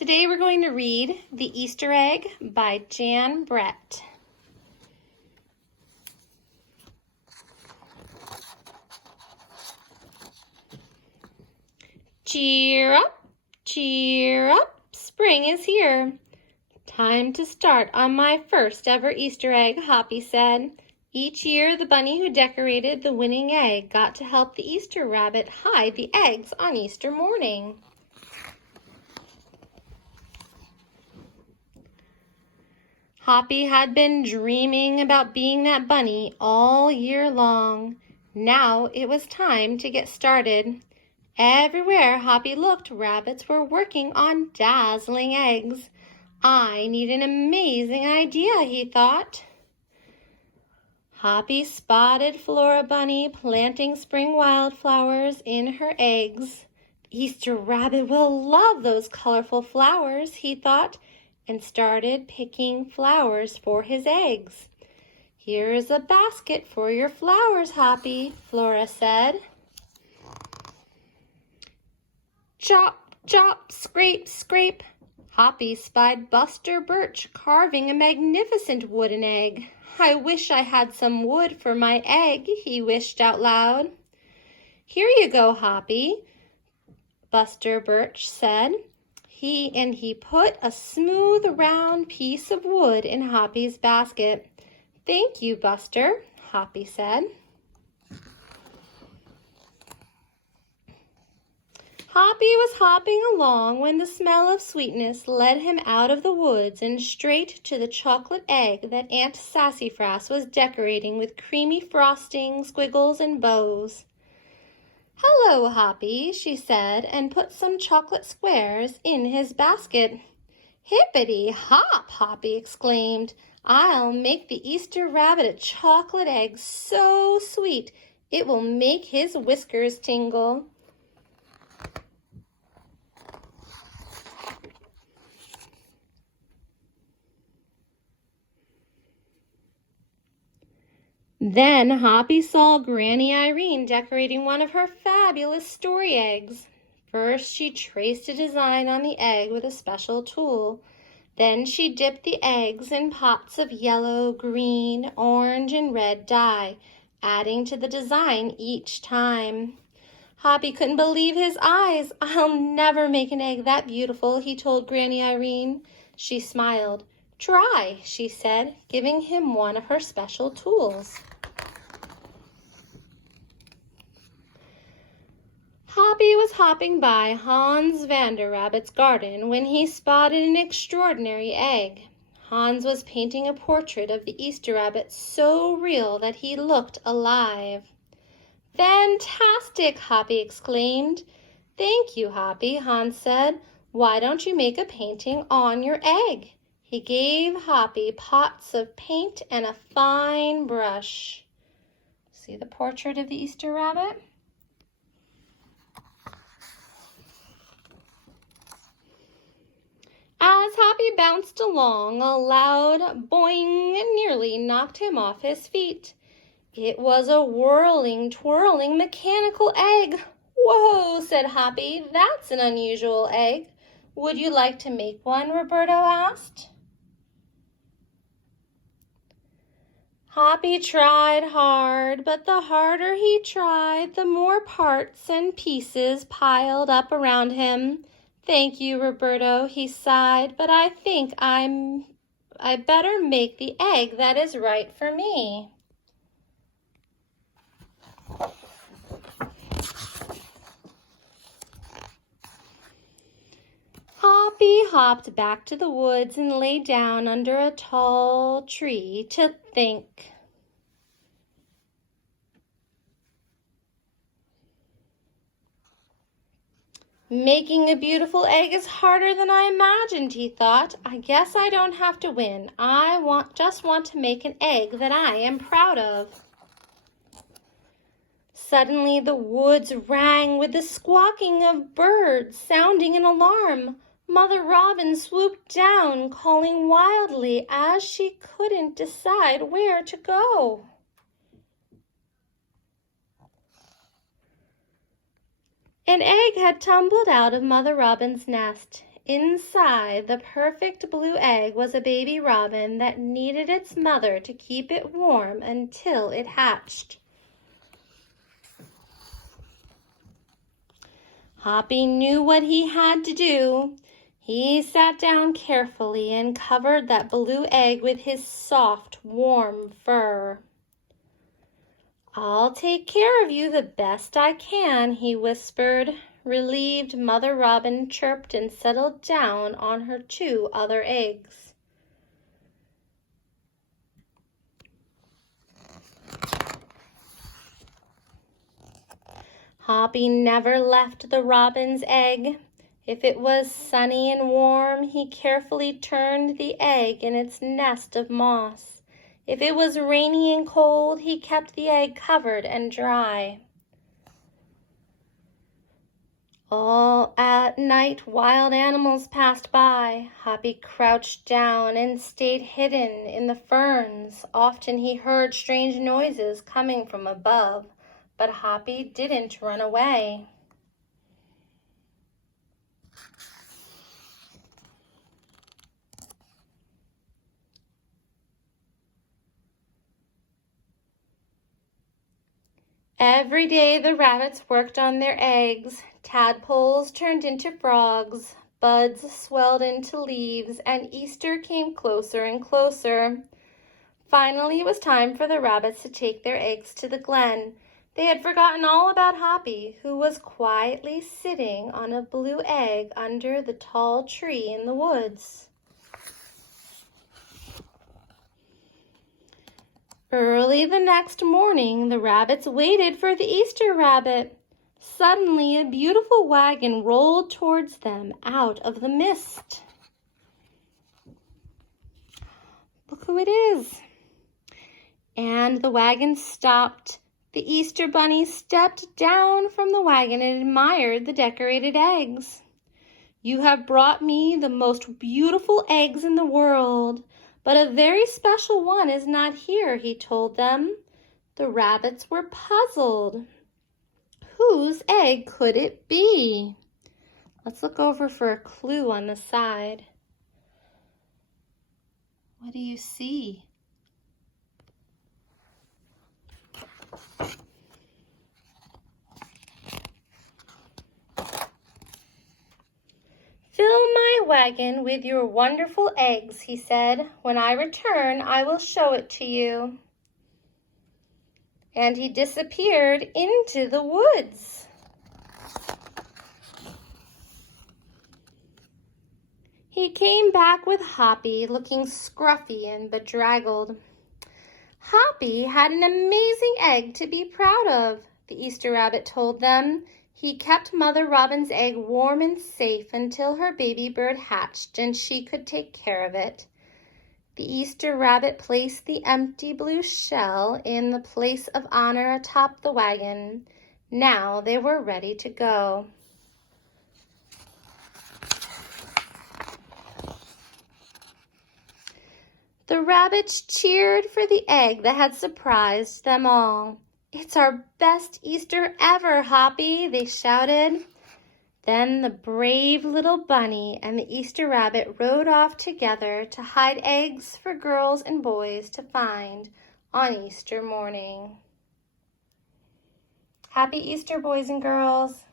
Today we're going to read The Easter Egg by Jan Brett. Cheer up, spring is here. Time to start on my first ever Easter egg, Hoppy said. Each year, the bunny who decorated the winning egg got to help the Easter rabbit hide the eggs on Easter morning. Hoppy had been dreaming about being that bunny all year long. Now it was time to get started. Everywhere Hoppy looked, rabbits were working on dazzling eggs. I need an amazing idea, he thought. Hoppy spotted Flora Bunny planting spring wildflowers in her eggs. Easter Rabbit will love those colorful flowers, he thought, and started picking flowers for his eggs. Here's a basket for your flowers, Hoppy, Flora said. Chop, chop, scrape, scrape. Hoppy spied Buster Birch carving a magnificent wooden egg. I wish I had some wood for my egg, he wished out loud. Here you go, Hoppy, Buster Birch said. He put a smooth, round piece of wood in Hoppy's basket. Thank you, Buster, Hoppy said. Hoppy was hopping along when the smell of sweetness led him out of the woods and straight to the chocolate egg that Aunt Sassafras was decorating with creamy frosting, squiggles, and bows. Hello, Hoppy, she said, and put some chocolate squares in his basket. Hippity hop, Hoppy exclaimed. I'll make the Easter rabbit a chocolate egg so sweet it will make his whiskers tingle. Then Hoppy saw Granny Irene decorating one of her fabulous story eggs. First, she traced a design on the egg with a special tool. Then she dipped the eggs in pots of yellow, green, orange, and red dye, adding to the design each time. Hoppy couldn't believe his eyes. I'll never make an egg that beautiful, he told Granny Irene. She smiled. Try, she said, giving him one of her special tools. Hoppy was hopping by Hans Vanderrabbit's garden when he spotted an extraordinary egg. Hans was painting a portrait of the Easter rabbit so real that he looked alive. Fantastic, Hoppy exclaimed. Thank you, Hoppy, Hans said. Why don't you make a painting on your egg? He gave Hoppy pots of paint and a fine brush. See the portrait of the Easter rabbit? As Hoppy bounced along, a loud boing nearly knocked him off his feet. It was a whirling, twirling mechanical egg. Whoa, said Hoppy, that's an unusual egg. Would you like to make one? Roberto asked. Hoppy tried hard, but the harder he tried, the more parts and pieces piled up around him. Thank you, Roberto, he sighed, but I think I better make the egg that is right for me. Hoppy hopped back to the woods and lay down under a tall tree to think. Making a beautiful egg is harder than I imagined, he thought. I guess I don't have to win. I just want to make an egg that I am proud of. Suddenly the woods rang with the squawking of birds, sounding an alarm. Mother Robin swooped down, calling wildly as she couldn't decide where to go. An egg had tumbled out of Mother Robin's nest. Inside the perfect blue egg was a baby robin that needed its mother to keep it warm until it hatched. Hoppy knew what he had to do. He sat down carefully and covered that blue egg with his soft, warm fur. "I'll take care of you the best I can," he whispered. Relieved, Mother Robin chirped and settled down on her 2 other eggs. Hoppy never left the robin's egg. If it was sunny and warm, he carefully turned the egg in its nest of moss. If it was rainy and cold, he kept the egg covered and dry. All at night, wild animals passed by. Hoppy crouched down and stayed hidden in the ferns. Often he heard strange noises coming from above, but Hoppy didn't run away. Every day the rabbits worked on their eggs. Tadpoles turned into frogs, buds swelled into leaves, and Easter came closer and closer. Finally, it was time for the rabbits to take their eggs to the glen. They had forgotten all about Hoppy, who was quietly sitting on a blue egg under the tall tree in the woods. Early the next morning, the rabbits waited for the Easter rabbit. Suddenly, a beautiful wagon rolled towards them out of the mist. "Look who it is." And the wagon stopped. The Easter bunny stepped down from the wagon and admired the decorated eggs. "You have brought me the most beautiful eggs in the world, but a very special one is not here," he told them. The rabbits were puzzled. Whose egg could it be? Let's look over for a clue on the side. What do you see? "Fill my wagon with your wonderful eggs," he said. "When I return, I will show it to you." And he disappeared into the woods. He came back with Hoppy, looking scruffy and bedraggled. Hoppy had an amazing egg to be proud of, the Easter rabbit told them. He kept Mother Robin's egg warm and safe until her baby bird hatched and she could take care of it. The Easter rabbit placed the empty blue shell in the place of honor atop the wagon. Now they were ready to go. The rabbits cheered for the egg that had surprised them all. "It's our best Easter ever, Hoppy," they shouted. Then the brave little bunny and the Easter rabbit rode off together to hide eggs for girls and boys to find on Easter morning. Happy Easter, boys and girls.